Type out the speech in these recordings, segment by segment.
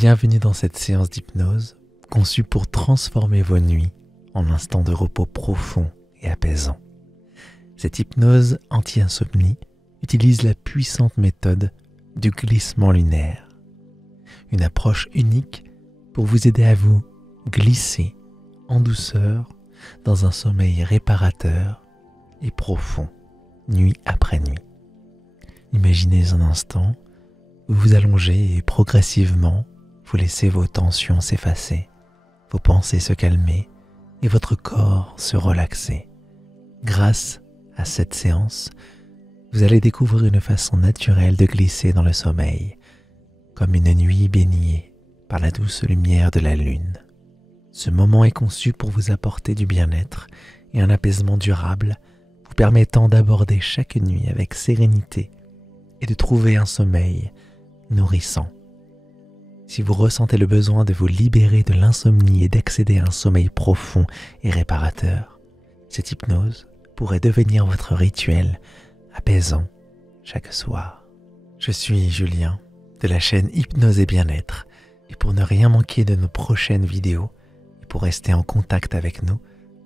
Bienvenue dans cette séance d'hypnose conçue pour transformer vos nuits en instants de repos profond et apaisant. Cette hypnose anti-insomnie utilise la puissante méthode du glissement lunaire, une approche unique pour vous aider à vous glisser en douceur dans un sommeil réparateur et profond, nuit après nuit. Imaginez un instant, vous vous allongez et progressivement, vous laissez vos tensions s'effacer, vos pensées se calmer et votre corps se relaxer. Grâce à cette séance, vous allez découvrir une façon naturelle de glisser dans le sommeil, comme une nuit baignée par la douce lumière de la lune. Ce moment est conçu pour vous apporter du bien-être et un apaisement durable, vous permettant d'aborder chaque nuit avec sérénité et de trouver un sommeil nourrissant. Si vous ressentez le besoin de vous libérer de l'insomnie et d'accéder à un sommeil profond et réparateur, cette hypnose pourrait devenir votre rituel apaisant chaque soir. Je suis Julien de la chaîne Hypnose et Bien-être et pour ne rien manquer de nos prochaines vidéos et pour rester en contact avec nous,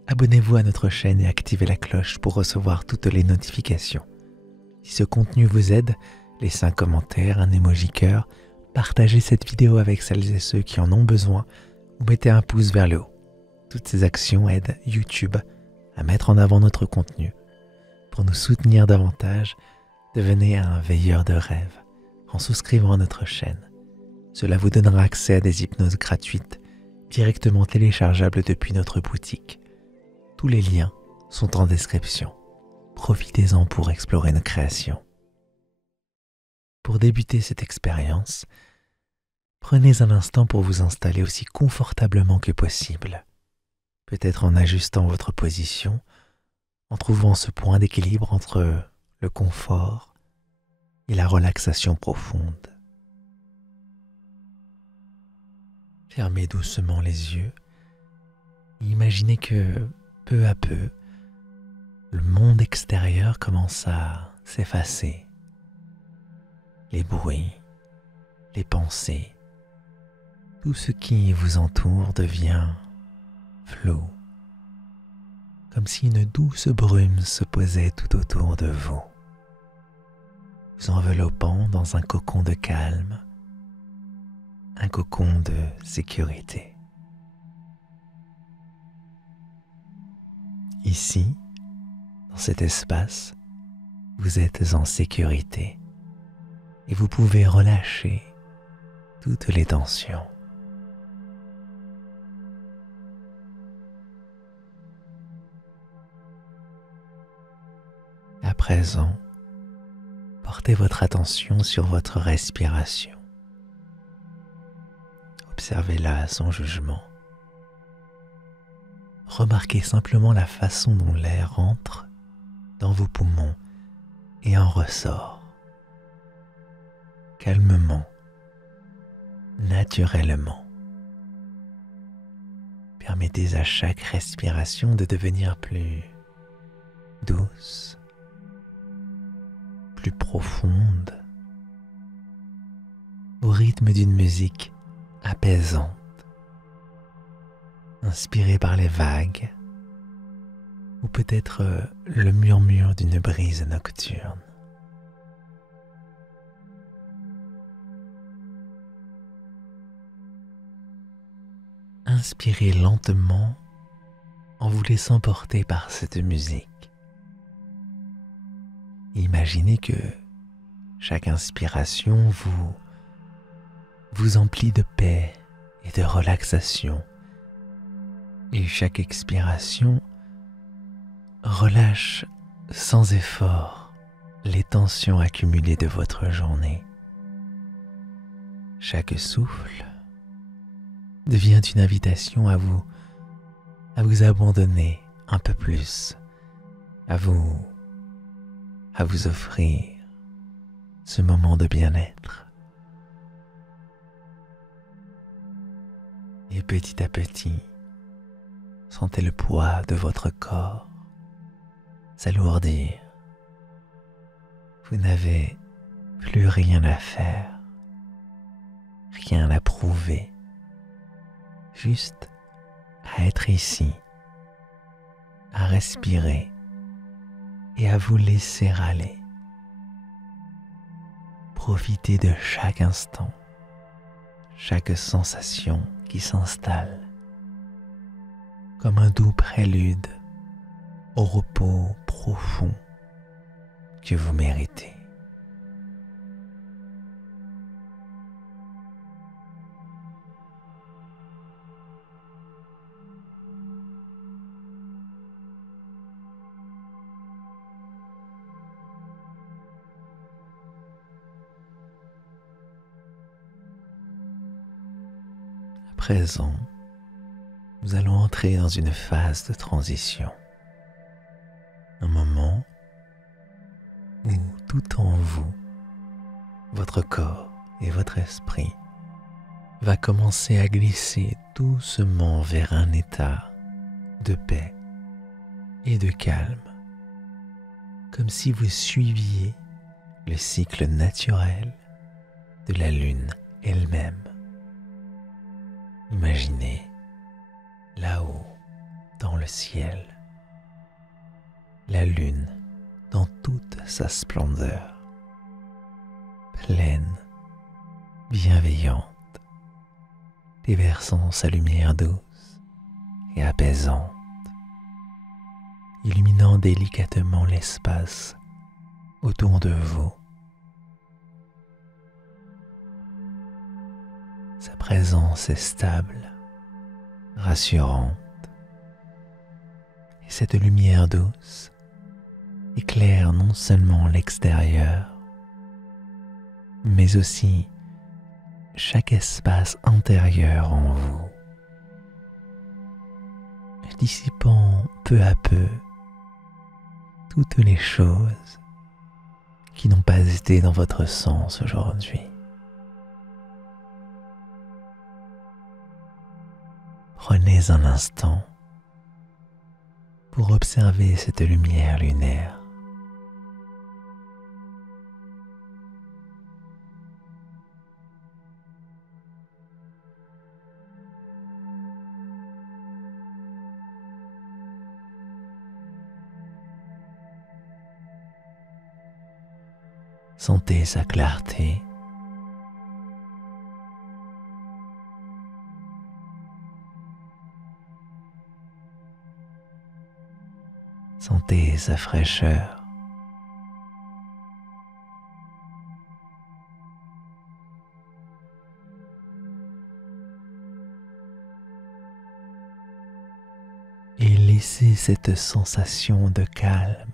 abonnez-vous à notre chaîne et activez la cloche pour recevoir toutes les notifications. Si ce contenu vous aide, laissez un commentaire, un emoji cœur, partagez cette vidéo avec celles et ceux qui en ont besoin ou mettez un pouce vers le haut. Toutes ces actions aident YouTube à mettre en avant notre contenu. Pour nous soutenir davantage, devenez un veilleur de rêve en souscrivant à notre chaîne. Cela vous donnera accès à des hypnoses gratuites directement téléchargeables depuis notre boutique. Tous les liens sont en description. Profitez-en pour explorer nos créations. Pour débuter cette expérience, prenez un instant pour vous installer aussi confortablement que possible, peut-être en ajustant votre position, en trouvant ce point d'équilibre entre le confort et la relaxation profonde. Fermez doucement les yeux et imaginez que, peu à peu, le monde extérieur commence à s'effacer. Les bruits, les pensées, tout ce qui vous entoure devient flou, comme si une douce brume se posait tout autour de vous, vous enveloppant dans un cocon de calme, un cocon de sécurité. Ici, dans cet espace, vous êtes en sécurité. Et vous pouvez relâcher toutes les tensions. À présent, portez votre attention sur votre respiration. Observez-la sans jugement. Remarquez simplement la façon dont l'air entre dans vos poumons et en ressort. Calmement, naturellement. Permettez à chaque respiration de devenir plus douce, plus profonde, au rythme d'une musique apaisante, inspirée par les vagues, ou peut-être le murmure d'une brise nocturne. Inspirez lentement en vous laissant porter par cette musique. Imaginez que chaque inspiration vous emplit de paix et de relaxation et chaque expiration relâche sans effort les tensions accumulées de votre journée. Chaque souffle devient une invitation à vous abandonner un peu plus, à vous offrir ce moment de bien-être. Et petit à petit, sentez le poids de votre corps s'alourdir. Vous n'avez plus rien à faire. rien à prouver, juste à être ici, à respirer et à vous laisser aller. Profitez de chaque instant, chaque sensation qui s'installe, comme un doux prélude au repos profond que vous méritez. À présent, nous allons entrer dans une phase de transition. Un moment où tout en vous, votre corps et votre esprit va commencer à glisser doucement vers un état de paix et de calme, comme si vous suiviez le cycle naturel de la lune elle-même. Imaginez là-haut dans le ciel la lune dans toute sa splendeur, pleine, bienveillante, déversant sa lumière douce et apaisante, illuminant délicatement l'espace autour de vous. Sa présence est stable, rassurante, et cette lumière douce éclaire non seulement l'extérieur, mais aussi chaque espace intérieur en vous, dissipant peu à peu toutes les choses qui n'ont pas été dans votre sens aujourd'hui. Prenez un instant pour observer cette lumière lunaire. Sentez sa clarté. Sentez sa fraîcheur. Et laissez cette sensation de calme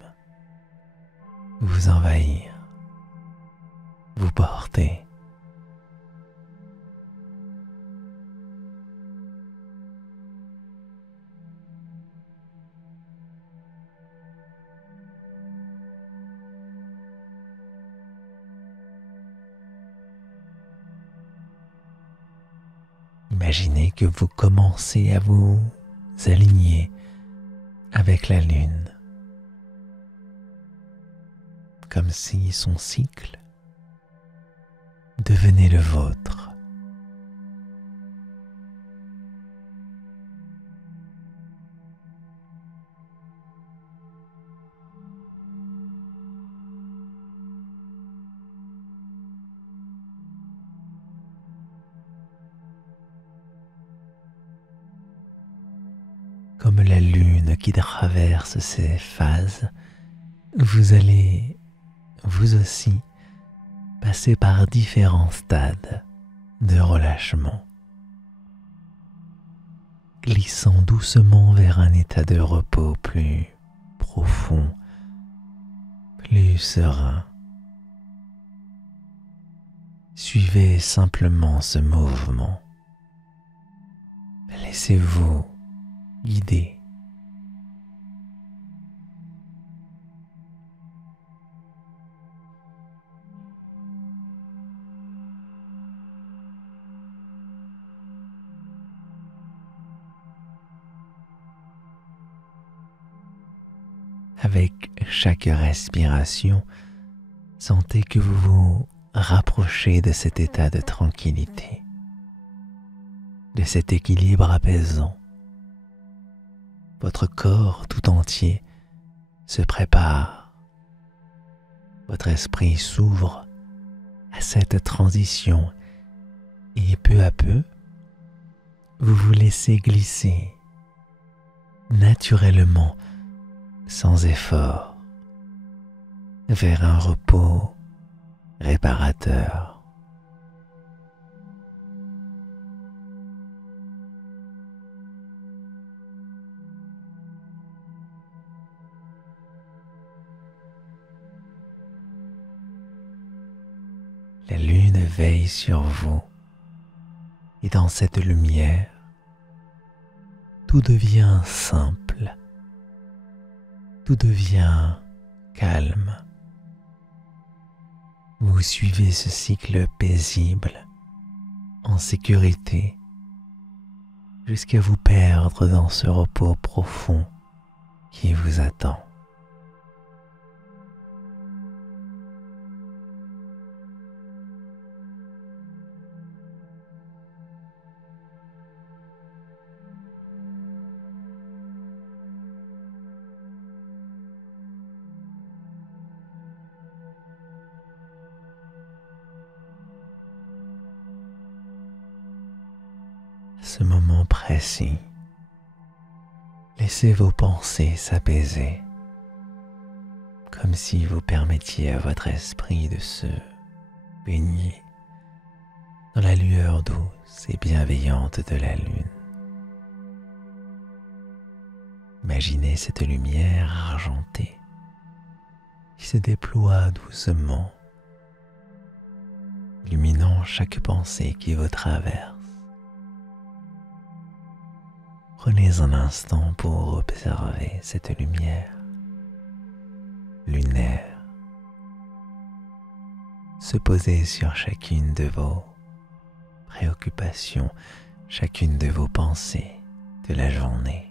vous envahir, vous porter. Imaginez que vous commencez à vous aligner avec la lune, comme si son cycle devenait le vôtre. Comme la lune qui traverse ces phases, vous allez, vous aussi, passer par différents stades de relâchement, glissant doucement vers un état de repos plus profond, plus serein. Suivez simplement ce mouvement. Laissez-vous guider. Avec chaque respiration, sentez que vous vous rapprochez de cet état de tranquillité, de cet équilibre apaisant. Votre corps tout entier se prépare. Votre esprit s'ouvre à cette transition et peu à peu, vous vous laissez glisser naturellement, sans effort, vers un repos réparateur. La lune veille sur vous et dans cette lumière, tout devient simple, tout devient calme. Vous suivez ce cycle paisible, en sécurité, jusqu'à vous perdre dans ce repos profond qui vous attend. Ce moment précis, laissez vos pensées s'apaiser, comme si vous permettiez à votre esprit de se baigner dans la lueur douce et bienveillante de la lune. Imaginez cette lumière argentée qui se déploie doucement, illuminant chaque pensée qui vous traverse. Prenez un instant pour observer cette lumière lunaire se poser sur chacune de vos préoccupations, chacune de vos pensées de la journée.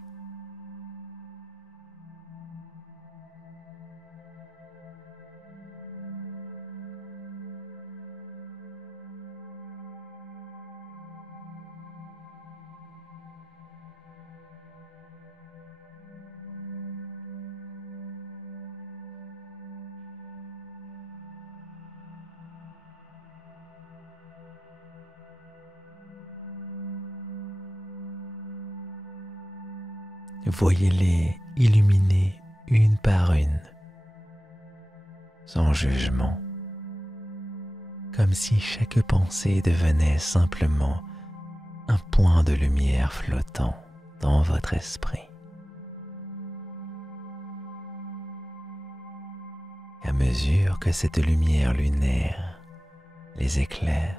Voyez-les illuminer une par une, sans jugement, comme si chaque pensée devenait simplement un point de lumière flottant dans votre esprit. À mesure que cette lumière lunaire les éclaire,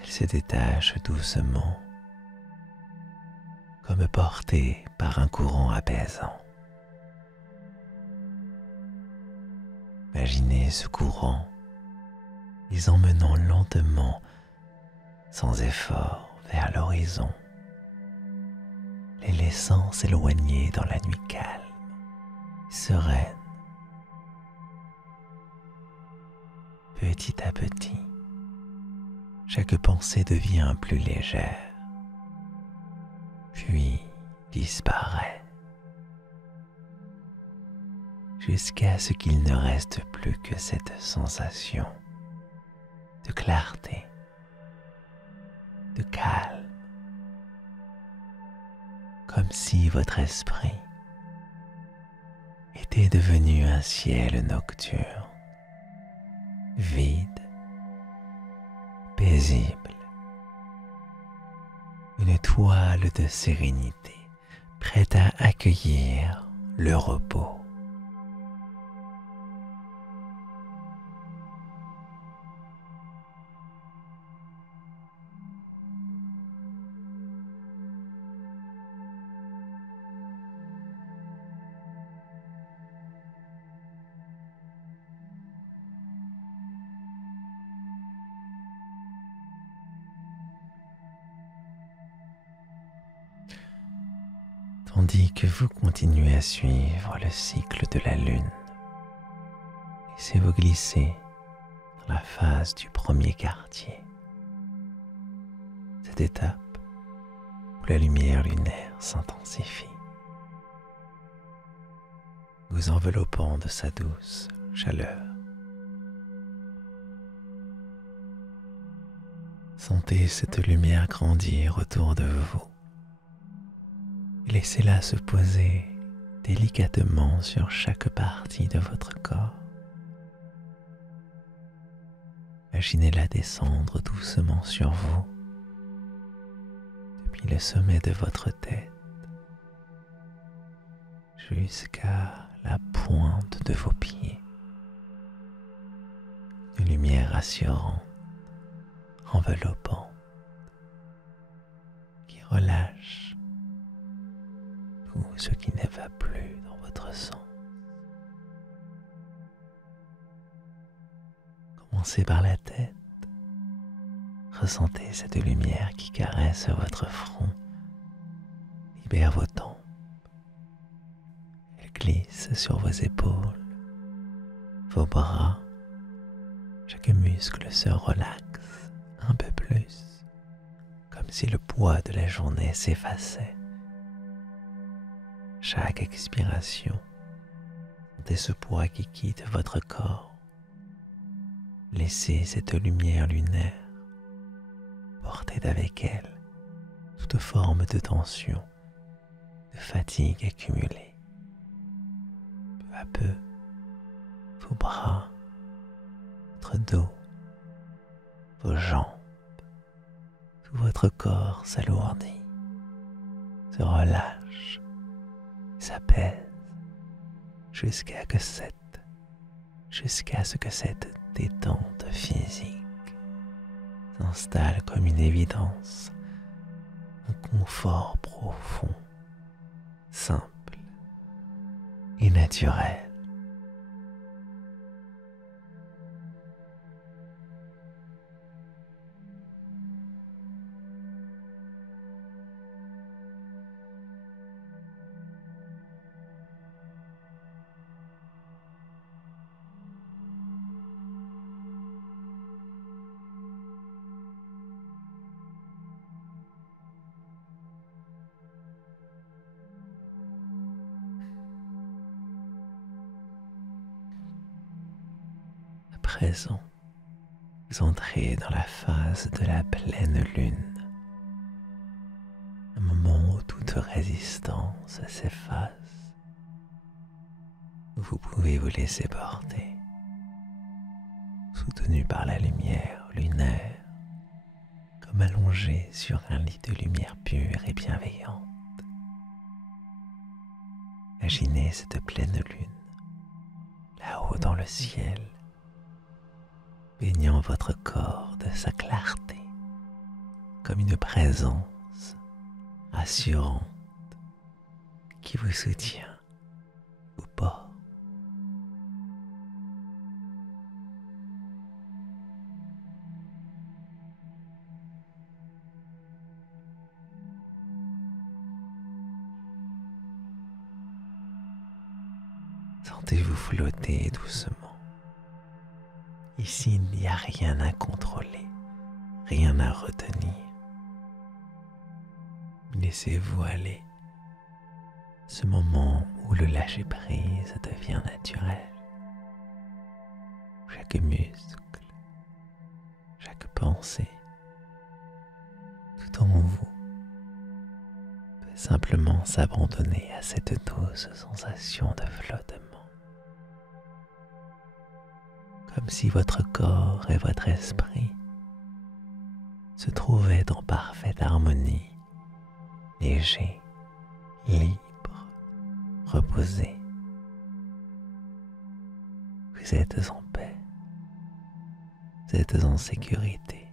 elle se détache doucement, comme portée par un courant apaisant. Imaginez ce courant les emmenant lentement, sans effort, vers l'horizon, les laissant s'éloigner dans la nuit calme, sereine. Petit à petit, chaque pensée devient plus légère, puis disparaît, jusqu'à ce qu'il ne reste plus que cette sensation de clarté, de calme, comme si votre esprit était devenu un ciel nocturne, vide, paisible, une toile de sérénité, prête à accueillir le repos. Tandis que vous continuez à suivre le cycle de la lune, laissez-vous glisser dans la phase du premier quartier. cette étape où la lumière lunaire s'intensifie, vous enveloppant de sa douce chaleur. Sentez cette lumière grandir autour de vous et laissez-la se poser délicatement sur chaque partie de votre corps. Imaginez-la descendre doucement sur vous, depuis le sommet de votre tête jusqu'à la pointe de vos pieds. Une lumière rassurante, enveloppante, qui relâche tout ce qui ne va plus dans votre sang. Commencez par la tête. Ressentez cette lumière qui caresse votre front, libère vos tempes. Elle glisse sur vos épaules, vos bras. Chaque muscle se relaxe un peu plus, comme si le poids de la journée s'effaçait. Chaque expiration, sentez ce poids qui quitte votre corps. Laissez cette lumière lunaire porter avec elle toute forme de tension, de fatigue accumulée. Peu à peu, vos bras, votre dos, vos jambes, tout votre corps s'alourdit, se relâche, s'apaise jusqu'à ce que cette détente physique s'installe comme une évidence, un confort profond, simple et naturel. À présent, vous entrez dans la phase de la pleine lune, un moment où toute résistance s'efface, où vous pouvez vous laisser porter, soutenu par la lumière lunaire, comme allongé sur un lit de lumière pure et bienveillante. Imaginez cette pleine lune, là-haut dans le ciel, baignant votre corps de sa clarté, comme une présence rassurante qui vous soutient, vous porte. Sentez-vous flotter doucement. Ici, il n'y a rien à contrôler, rien à retenir. Laissez-vous aller, ce moment où le lâcher-prise devient naturel. Chaque muscle, chaque pensée, tout en vous, peut simplement s'abandonner à cette douce sensation de flottement. Comme si votre corps et votre esprit se trouvaient en parfaite harmonie, légers, libres, reposés. Vous êtes en paix, vous êtes en sécurité,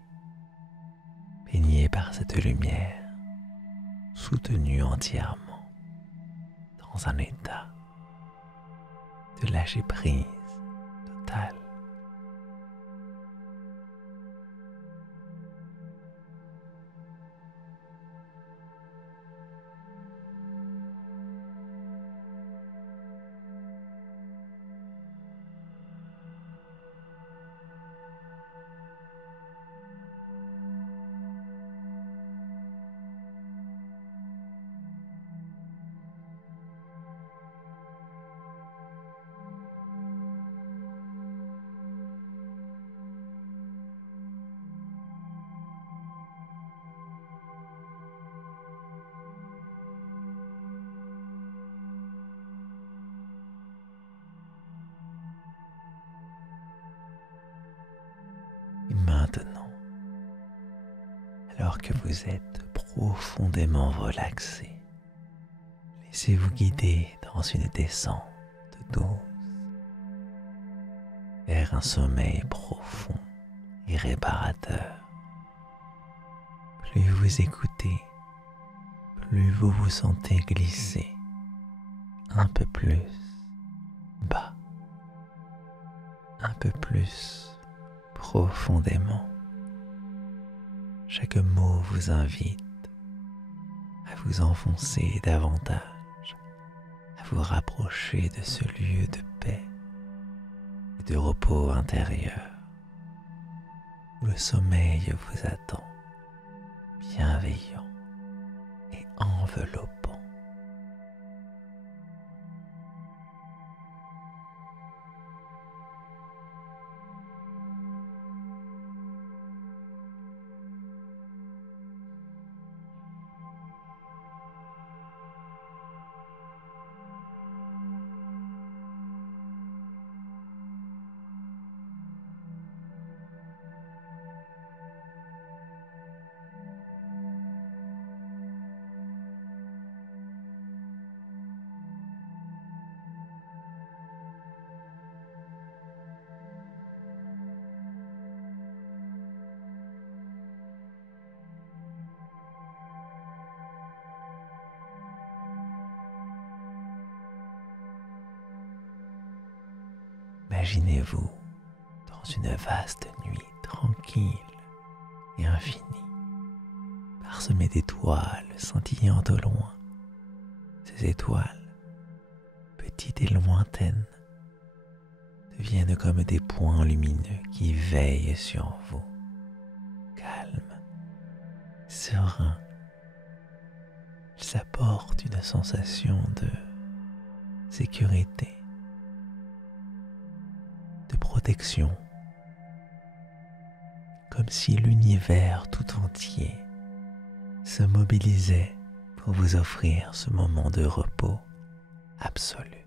baignés par cette lumière, soutenus entièrement dans un état de lâcher prise total. Alors que vous êtes profondément relaxé, laissez-vous guider dans une descente douce vers un sommeil profond et réparateur. Plus vous écoutez, plus vous vous sentez glisser un peu plus bas, un peu plus profondément. Chaque mot vous invite à vous enfoncer davantage, à vous rapprocher de ce lieu de paix et de repos intérieur où le sommeil vous attend, bienveillant et enveloppant. Imaginez-vous dans une vaste nuit tranquille et infinie, parsemée d'étoiles scintillant au loin. Ces étoiles, petites et lointaines, deviennent comme des points lumineux qui veillent sur vous, calmes, sereins. Ils apportent une sensation de sécurité, de protection, comme si l'univers tout entier se mobilisait pour vous offrir ce moment de repos absolu.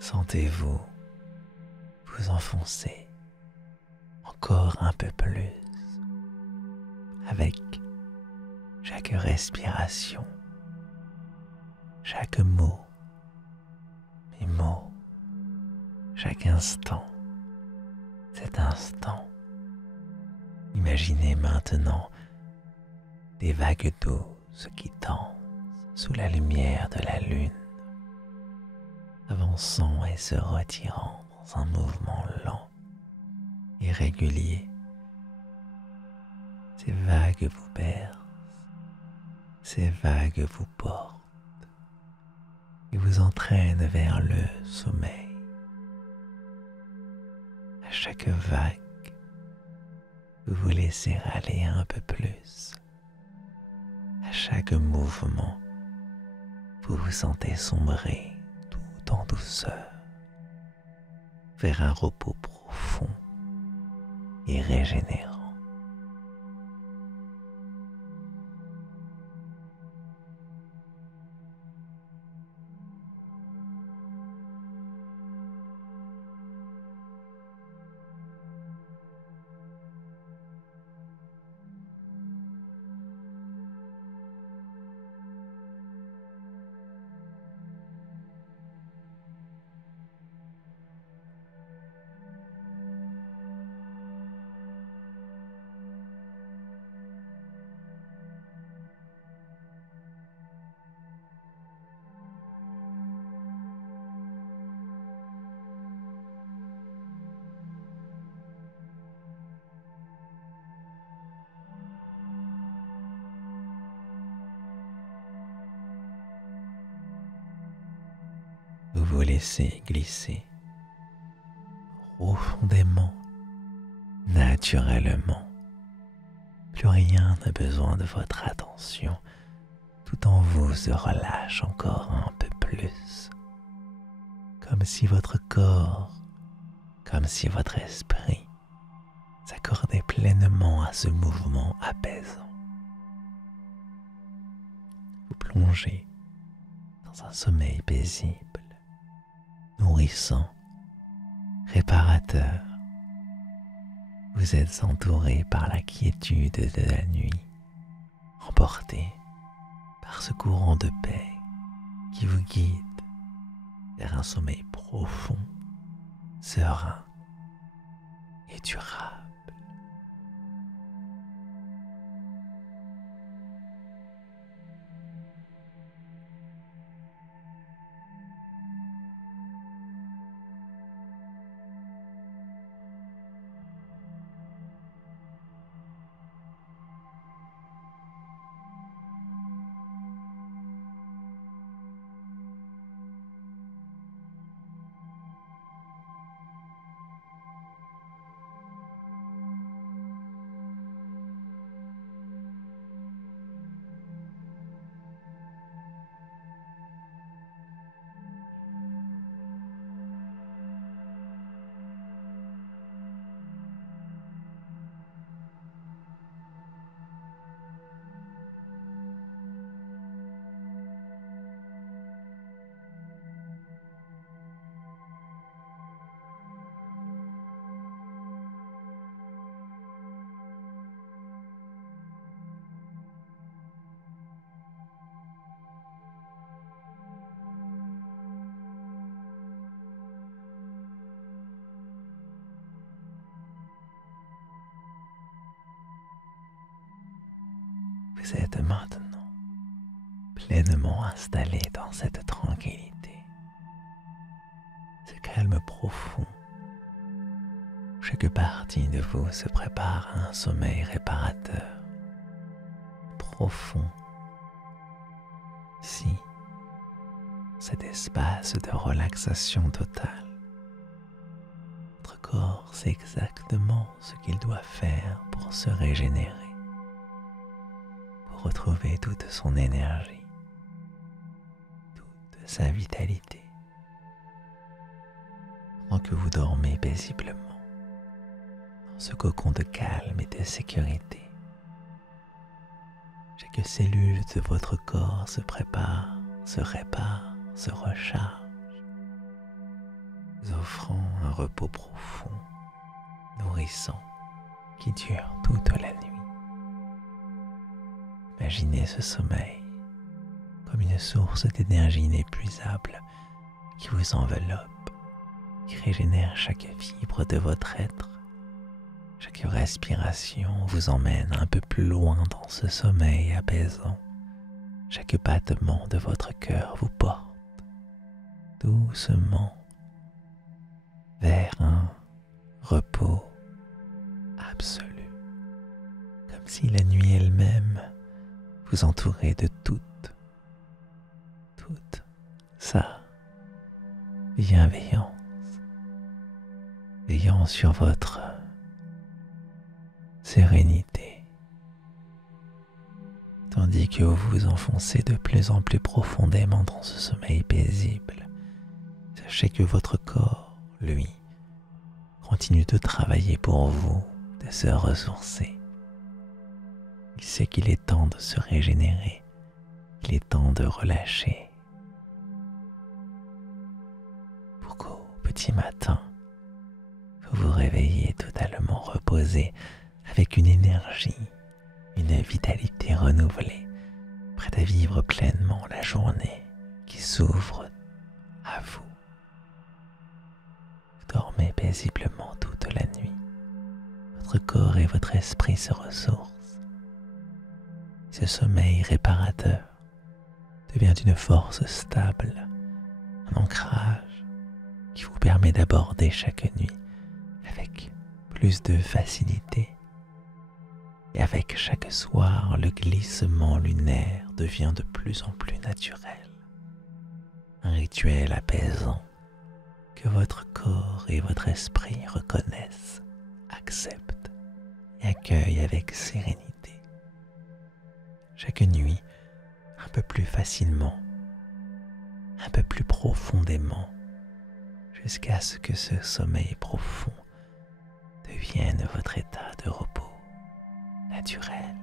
Sentez-vous vous enfoncer encore un peu plus avec chaque respiration, chaque mot, mes mots, chaque instant, cet instant. Imaginez maintenant des vagues douces qui dansent sous la lumière de la lune, avançant et se retirant dans un mouvement lent et régulier. Ces vagues vous bercent, ces vagues vous portent et vous entraînent vers le sommeil. À chaque vague, vous vous laissez aller un peu plus. À chaque mouvement, vous vous sentez sombrer tout en douceur vers un repos profond et régénérant. vous laissez glisser profondément, naturellement. Plus rien n'a besoin de votre attention. Tout en vous se relâche encore un peu plus. Comme si votre corps, comme si votre esprit s'accordait pleinement à ce mouvement apaisant. Vous plongez dans un sommeil paisible, nourrissant, réparateur. Vous êtes entouré par la quiétude de la nuit, emporté par ce courant de paix qui vous guide vers un sommeil profond, serein et durable. Vous êtes maintenant pleinement installé dans cette tranquillité, ce calme profond. Chaque partie de vous se prépare à un sommeil réparateur, profond. Si cet espace de relaxation totale, votre corps sait exactement ce qu'il doit faire pour se régénérer, retrouver toute son énergie, toute sa vitalité, pendant que vous dormez paisiblement dans ce cocon de calme et de sécurité. Chaque cellule de votre corps se prépare, se répare, se recharge, vous offrant un repos profond, nourrissant, qui dure toute la nuit. Imaginez ce sommeil comme une source d'énergie inépuisable qui vous enveloppe, qui régénère chaque fibre de votre être. Chaque respiration vous emmène un peu plus loin dans ce sommeil apaisant. Chaque battement de votre cœur vous porte doucement vers un repos absolu, comme si la nuit elle-même vous entourait de toute sa bienveillance, veillant sur votre sérénité, tandis que vous vous enfoncez de plus en plus profondément dans ce sommeil paisible. Sachez que votre corps, lui, continue de travailler pour vous, de se ressourcer. Il sait qu'il est temps de se régénérer, qu'il est temps de relâcher, pour qu'au petit matin, vous vous réveillez totalement reposé, avec une énergie, une vitalité renouvelée, prête à vivre pleinement la journée qui s'ouvre à vous. Vous dormez paisiblement toute la nuit. Votre corps et votre esprit se ressourcent. Ce sommeil réparateur devient une force stable, un ancrage qui vous permet d'aborder chaque nuit avec plus de facilité. Et avec chaque soir, le glissement lunaire devient de plus en plus naturel. un rituel apaisant que votre corps et votre esprit reconnaissent, acceptent et accueillent avec sérénité. Chaque nuit, un peu plus facilement, un peu plus profondément, jusqu'à ce que ce sommeil profond devienne votre état de repos naturel.